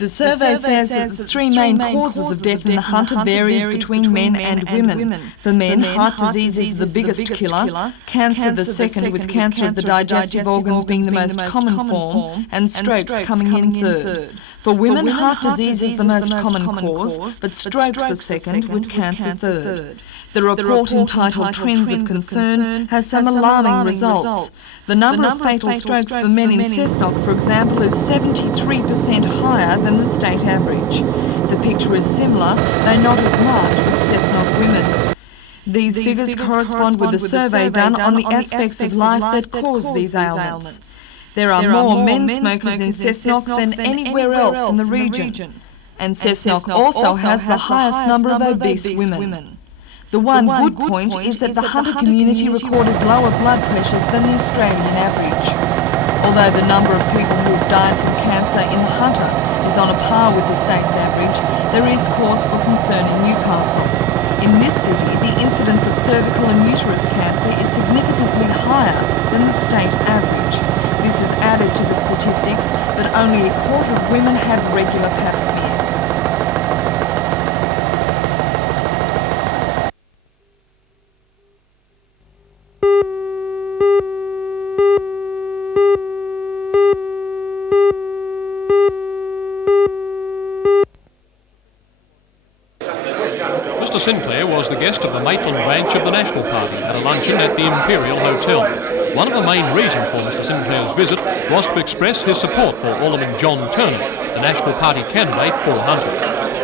The survey says that the three main causes of death in the hunter varies between men and women. For men, heart disease is the biggest killer, cancer the second, with cancer of the digestive organs being the most common form, and strokes coming in third. For women, heart disease is the most common cause, but strokes are second, with cancer third. The report entitled Trends of Concern has some alarming results. The number of fatal strokes for men in Cessnock, for example, is 73% higher than the state average. The picture is similar, though not as much, with Cessnock women. These figures correspond with the survey done on the aspects of life that cause these ailments. There are more men smokers in Cessnock than anywhere else in the region. And Cessnock also has the highest number of obese women. The one good point is that the hunter community recorded lower blood pressures than the Australian average. Although the number of people who have died from cancer in the hunter is on a par with the state's average, there is cause for concern in Newcastle. In this city, the incidence of cervical and uterus cancer is significantly higher than the state average. This is added to the statistics that only a quarter of women have regular pap smears. Mr Sinclair was the guest of the Maitland branch of the National Party at a luncheon at the Imperial Hotel. One of the main reasons for Mr Sinclair's visit was to express his support for Alderman John Turner, the National Party candidate for Hunter.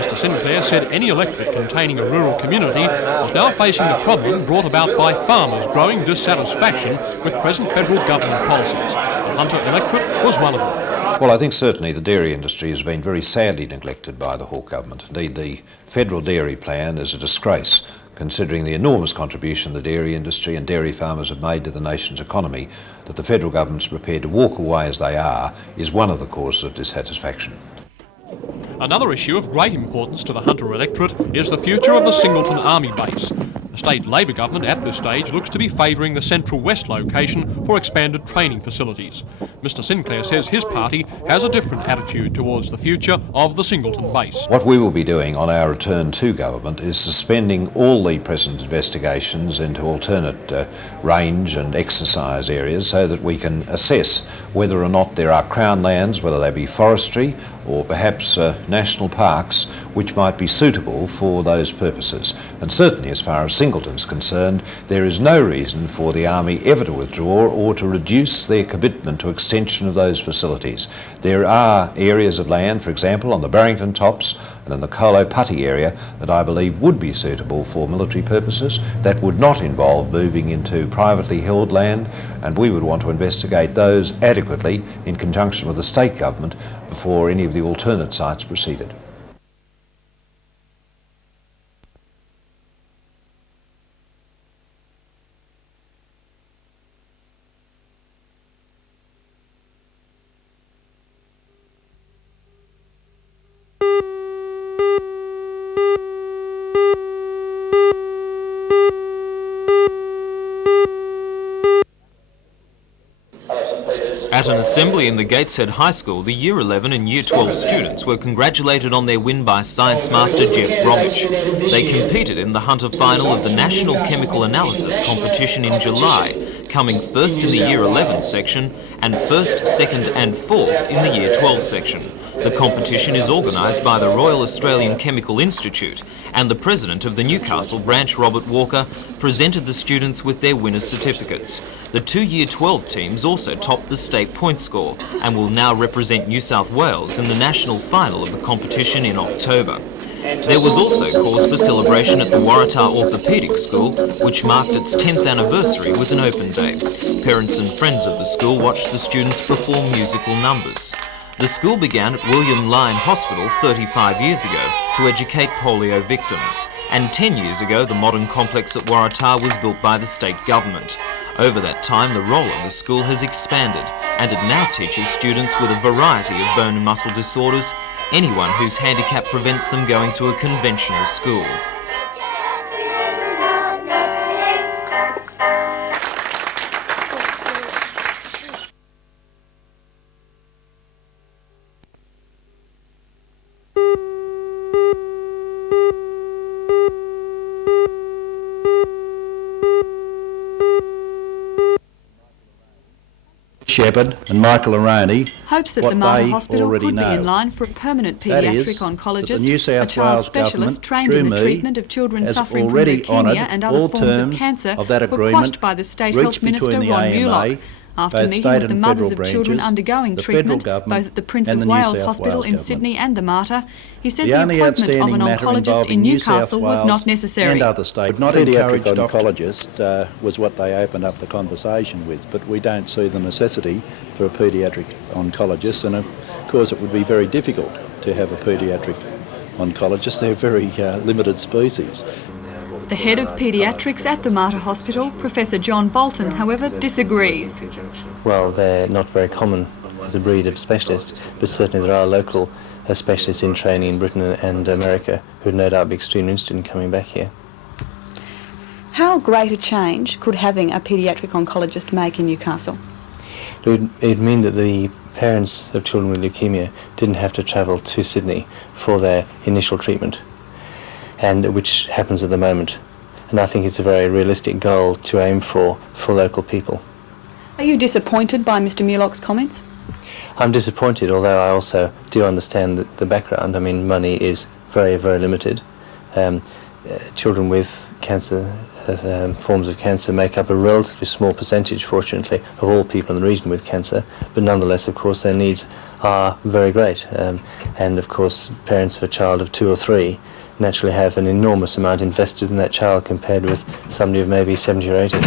Mr Sinclair said any electorate containing a rural community was now facing the problem brought about by farmers' growing dissatisfaction with present federal government policies. The Hunter electorate was one of them. Well, I think certainly the dairy industry has been very sadly neglected by the Hawke government. Indeed, the federal dairy plan is a disgrace, considering the enormous contribution the dairy industry and dairy farmers have made to the nation's economy. That the federal government's prepared to walk away as they are is one of the causes of dissatisfaction. Another issue of great importance to the Hunter electorate is the future of the Singleton Army Base. The state Labor government at this stage looks to be favouring the Central West location for expanded training facilities. Mr Sinclair says his party has a different attitude towards the future of the Singleton base. What we will be doing on our return to government is suspending all the present investigations into alternate range and exercise areas so that we can assess whether or not there are Crown lands, whether they be forestry or perhaps national parks, which might be suitable for those purposes. And certainly as far as Singleton's concerned, there is no reason for the Army ever to withdraw or to reduce their commitment to extension of those facilities. There are areas of land, for example, on the Barrington Tops and in the Colo Putty area that I believe would be suitable for military purposes. That would not involve moving into privately held land, and we would want to investigate those adequately in conjunction with the state government before any of the alternate sites proceeded. At an assembly in the Gateshead High School, the Year 11 and Year 12 students were congratulated on their win by Science Master Jeff Bromwich. They competed in the Hunter final of the National Chemical Analysis competition in July, coming first in the Year 11 section and first, second and fourth in the Year 12 section. The competition is organised by the Royal Australian Chemical Institute, and the president of the Newcastle branch, Robert Walker, presented the students with their winner's certificates. The two Year 12 teams also topped the state point score and will now represent New South Wales in the national final of the competition in October. There was also cause for celebration at the Waratah Orthopaedic School, which marked its 10th anniversary with an open day. Parents and friends of the school watched the students perform musical numbers. The school began at William Lyon Hospital 35 years ago to educate polio victims, and 10 years ago the modern complex at Waratah was built by the state government. Over that time, the role of the school has expanded, and it now teaches students with a variety of bone and muscle disorders, anyone whose handicap prevents them going to a conventional school. Shepherd and Michael Aroney hopes that what the Mater they Hospital already could be know. in line for a permanent That paediatric is, oncologist, that the New South a child Wales specialist government, trained through in the me, treatment of children has suffering from already leukemia honoured and other all forms of terms cancer of that were agreement quashed by the State reached Health Minister between the Ron AMA, Mulock after both meeting state with the and mothers federal of children branches, undergoing the federal treatment, government both at the Prince and of the New Wales South Hospital Wales in government. Sydney and the Mater. He said The the only appointment of outstanding an matter oncologist involving in New South Newcastle was Wales not necessary. and other states would not encourage oncologist was what they opened up the conversation with, but we don't see the necessity for a paediatric oncologist, and of course it would be very difficult to have a paediatric oncologist. They're very limited species. The head of paediatrics at the Mater Hospital, Professor John Bolton, however, disagrees. Well, they're not very common as a breed of specialist, but certainly there are local specialists in training in Britain and America who would no doubt be extremely interested in coming back here. How great a change could having a paediatric oncologist make in Newcastle? It would mean that the parents of children with leukemia didn't have to travel to Sydney for their initial treatment, and which happens at the moment. And I think it's a very realistic goal to aim for local people. Are you disappointed by Mr Mulock's comments? I'm disappointed, although I also do understand the background. I mean, money is very, very limited. Children with cancer, forms of cancer, make up a relatively small percentage, fortunately, of all people in the region with cancer, but nonetheless, of course, their needs are very great. And of course, parents of a child of 2 or 3 naturally have an enormous amount invested in that child compared with somebody of maybe 70 or 80.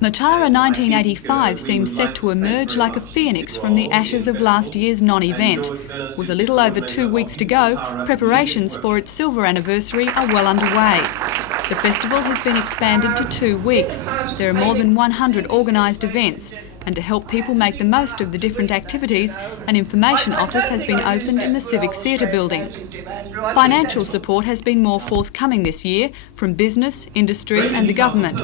Matara 1985 seems set to emerge like a phoenix from the ashes of last year's non-event. With a little over 2 weeks to go, preparations for its silver anniversary are well underway. The festival has been expanded to 2 weeks. There are more than 100 organised events, and to help people make the most of the different activities, an information office has been opened in the Civic Theatre building. Financial support has been more forthcoming this year from business, industry and the government.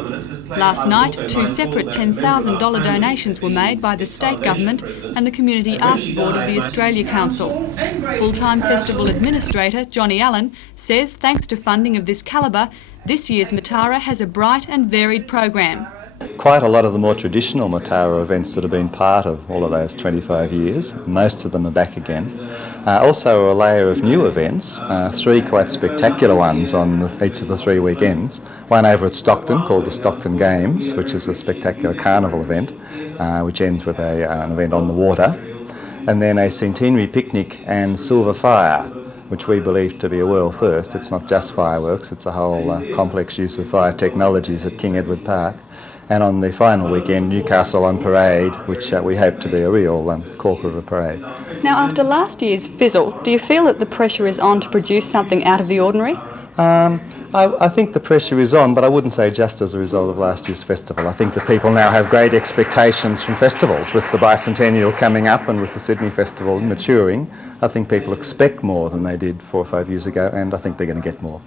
Last night, 2 separate $10,000 donations were made by the state government and the Community Arts Board of the Australia Council. Full-time festival administrator Johnny Allen says thanks to funding of this calibre, this year's Matara has a bright and varied program. Quite a lot of the more traditional Matara events that have been part of all of those 25 years, most of them are back again. Also a layer of new events, 3 quite spectacular ones on each of the 3 weekends. One over at Stockton called the Stockton Games, which is a spectacular carnival event, which ends with an event on the water. And then a centenary picnic and silver fire, which we believe to be a world first. It's not just fireworks, it's a whole complex use of fire technologies at King Edward Park. And on the final weekend, Newcastle on Parade, which we hope to be a real corker of a parade. Now, after last year's fizzle, do you feel that the pressure is on to produce something out of the ordinary? I think the pressure is on, but I wouldn't say just as a result of last year's festival. I think that people now have great expectations from festivals. With the bicentennial coming up and with the Sydney Festival maturing, I think people expect more than they did 4 or 5 years ago, and I think they're going to get more.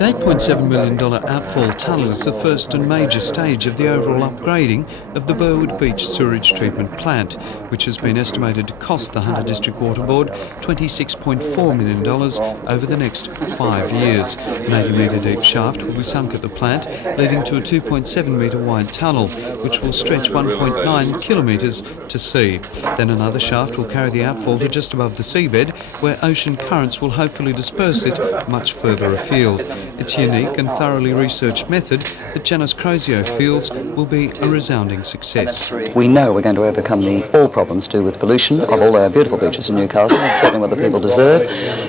The $8.7 million outfall tunnel is the first and major stage of the overall upgrading of the Burwood Beach Sewerage Treatment Plant, which has been estimated to cost the Hunter District Water Board $26.4 million over the next 5 years. An 80-metre deep shaft will be sunk at the plant, leading to a 2.7 metre wide tunnel, which will stretch 1.9 kilometres to sea. Then another shaft will carry the outfall to just above the seabed, where ocean currents will hopefully disperse it much further afield. Its unique and thoroughly researched method that Janice Crozio feels will be a resounding success. We know we're going to overcome all problems to do with pollution of all our beautiful beaches in Newcastle. It's certainly what the people deserve.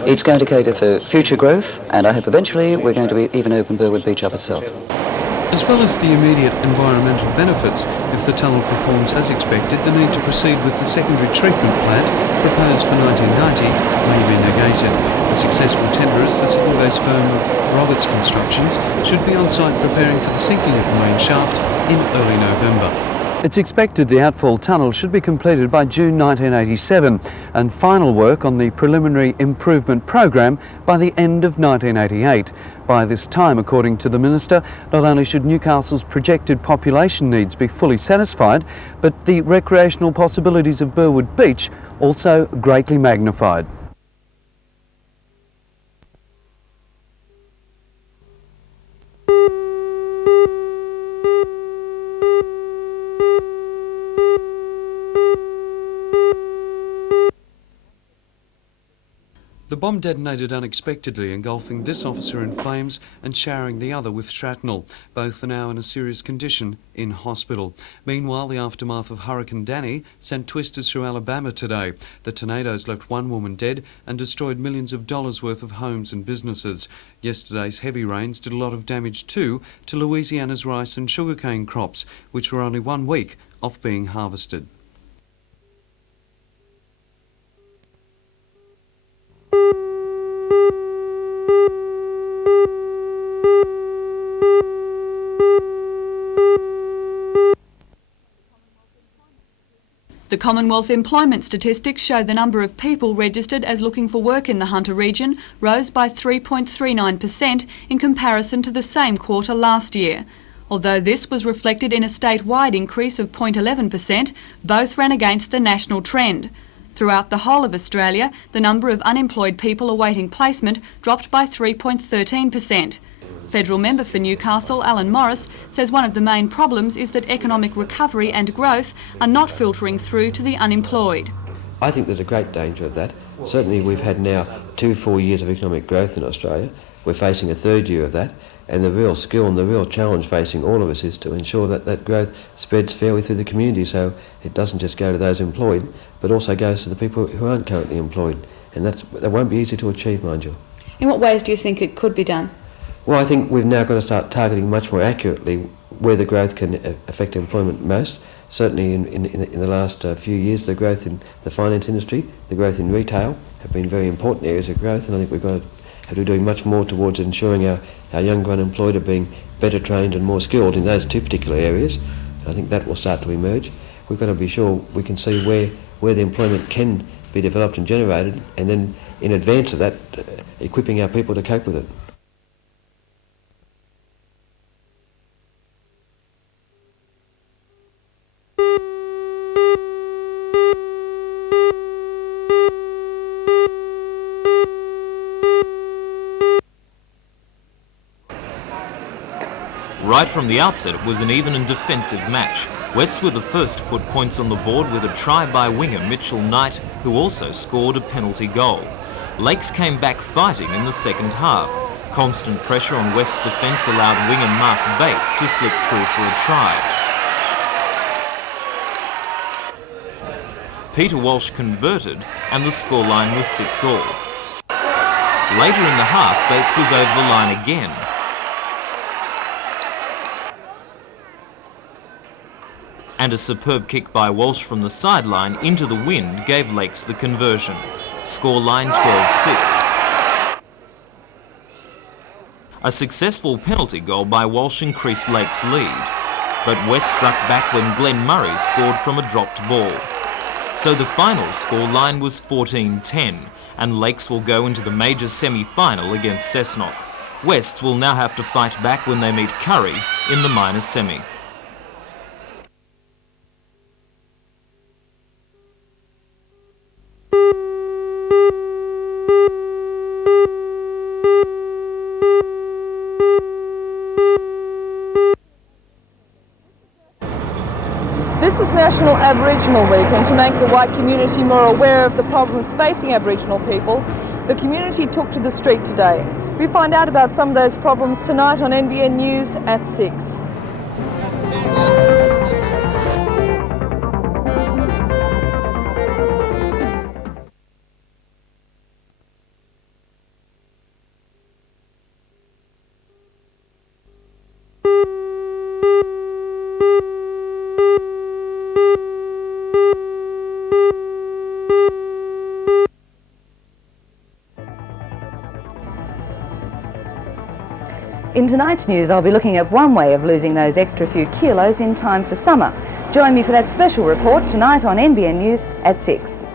It's going to cater for future growth, and I hope eventually we're going to even open Burwood Beach up itself. As well as the immediate environmental benefits, if the tunnel performs as expected, the need to proceed with the secondary treatment plant, proposed for 1990, may be negated. The successful tenderers, the Sydney-based firm Roberts Constructions, should be on site preparing for the sinking of the main shaft in early November. It's expected the outfall tunnel should be completed by June 1987 and final work on the preliminary improvement program by the end of 1988. By this time, according to the Minister, not only should Newcastle's projected population needs be fully satisfied, but the recreational possibilities of Burwood Beach also greatly magnified. The bomb detonated unexpectedly, engulfing this officer in flames and showering the other with shrapnel. Both are now in a serious condition in hospital. Meanwhile, the aftermath of Hurricane Danny sent twisters through Alabama today. The tornadoes left one woman dead and destroyed millions of dollars worth of homes and businesses. Yesterday's heavy rains did a lot of damage too to Louisiana's rice and sugarcane crops, which were only 1 week off being harvested. The Commonwealth employment statistics show the number of people registered as looking for work in the Hunter region rose by 3.39% in comparison to the same quarter last year. Although this was reflected in a statewide increase of 0.11%, both ran against the national trend. Throughout the whole of Australia, the number of unemployed people awaiting placement dropped by 3.13%. Federal member for Newcastle, Alan Morris, says one of the main problems is that economic recovery and growth are not filtering through to the unemployed. I think there's a great danger of that. Certainly we've had now 4 years of economic growth in Australia. We're facing a third year of that, and the real skill and the real challenge facing all of us is to ensure that that growth spreads fairly through the community, so it doesn't just go to those employed, but also goes to the people who aren't currently employed. And that won't be easy to achieve, mind you. In what ways do you think it could be done? Well, I think we've now got to start targeting much more accurately where the growth can affect employment most. Certainly in the last few years, the growth in the finance industry, the growth in retail have been very important areas of growth, and I think we've got to have to be doing much more towards ensuring our younger unemployed are being better trained and more skilled in those two particular areas. And I think that will start to emerge. We've got to be sure we can see where the employment can be developed and generated, and then in advance of that, equipping our people to cope with it. Right from the outset, it was an even and defensive match. Wests were the first to put points on the board with a try by winger Mitchell Knight, who also scored a penalty goal. Lakes came back fighting in the second half. Constant pressure on West's defence allowed winger Mark Bates to slip through for a try. Peter Walsh converted, and the scoreline was 6-all. Later in the half, Bates was over the line again. And a superb kick by Walsh from the sideline into the wind gave Lakes the conversion. Scoreline 12-6. A successful penalty goal by Walsh increased Lakes' lead, but West struck back when Glenn Murray scored from a dropped ball. So the final scoreline was 14-10, and Lakes will go into the major semi-final against Cessnock. Wests will now have to fight back when they meet Curry in the minor semi. This is National Aboriginal Week, and to make the white community more aware of the problems facing Aboriginal people, the community took to the street today. We find out about some of those problems tonight on NBN News at 6. In tonight's news, I'll be looking at one way of losing those extra few kilos in time for summer. Join me for that special report tonight on NBN News at 6.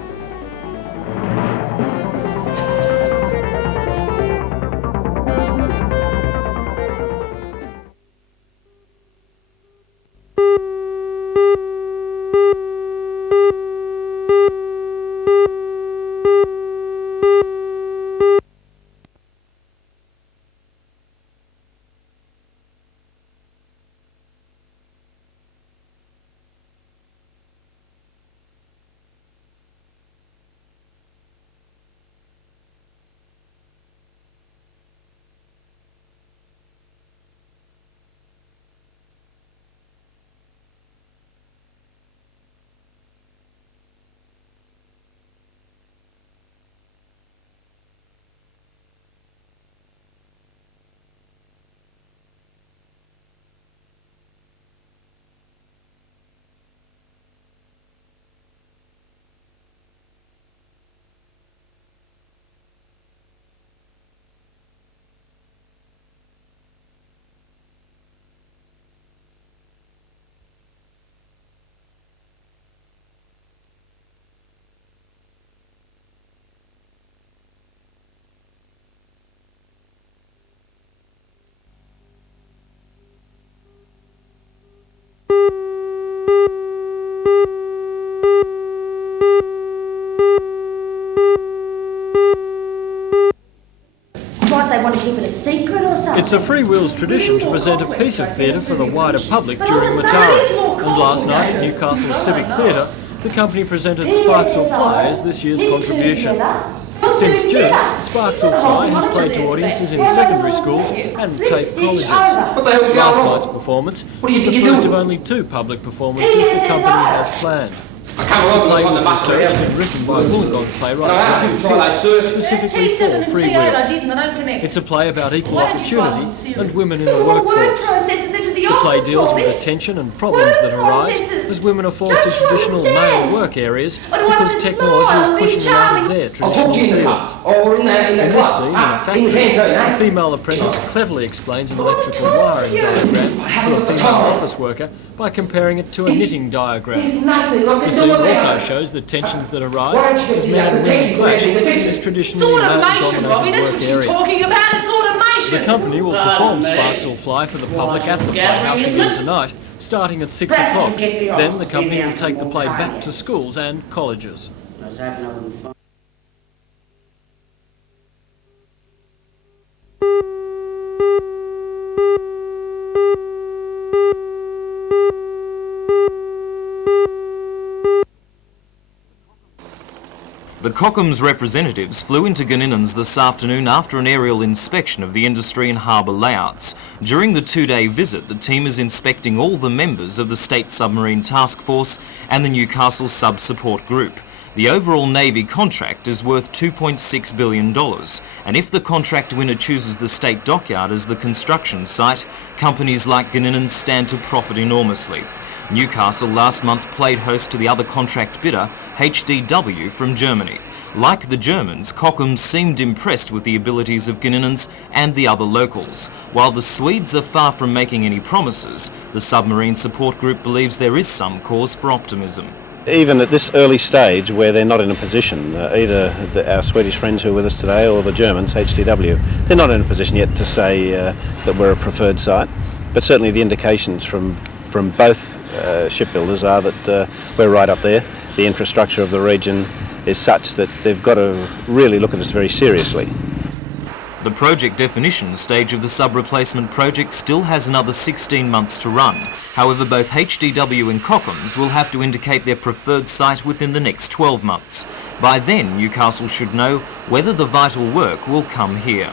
They want to keep it a secret or something? It's a Free Wheels tradition to present a piece of theatre for the wider public during Matara. And last night at Newcastle Civic Theatre, the company presented Sparks Will Fly as this year's contribution. Since June, Sparks Will Fly has played to audiences in secondary schools and TAFE colleges. Last night's performance was the first of only 2 public performances the company has planned. The play was researched and written by Wollongong playwright specifically for Free Wheels. It's a play about equal opportunity and women in the workforce. The play deals with the tension and problems that arise as women are forced into traditional male work areas because technology is pushing them out of their traditional fields. In this scene, in a factory, a female apprentice cleverly explains an electrical wiring diagram to a female office worker by comparing it to a knitting diagram. The scene also shows the tensions that arise as men and women clash in this traditionally male-dominated work area. The company will perform Sparks Will Fly for the public at the Playhouse again tonight, starting at 6 o'clock. Then the company will take the play back to schools and colleges. The Cockham's representatives flew into Goninans this afternoon after an aerial inspection of the industry and harbour layouts. During the 2-day visit, the team is inspecting all the members of the State Submarine Task Force and the Newcastle Sub-Support Group. The overall Navy contract is worth $2.6 billion, and if the contract winner chooses the State Dockyard as the construction site, companies like Goninans stand to profit enormously. Newcastle last month played host to the other contract bidder, HDW from Germany. Like the Germans, Cockham seemed impressed with the abilities of Goninans and the other locals. While the Swedes are far from making any promises, the Submarine Support Group believes there is some cause for optimism. Even at this early stage where they're not in a position, either our Swedish friends who are with us today or the Germans, HDW, they're not in a position yet to say that we're a preferred site, but certainly the indications from both shipbuilders are that we're right up there. The infrastructure of the region is such that they've got to really look at us very seriously. The project definition stage of the sub-replacement project still has another 16 months to run. However, both HDW and Cockham's will have to indicate their preferred site within the next 12 months. By then, Newcastle should know whether the vital work will come here.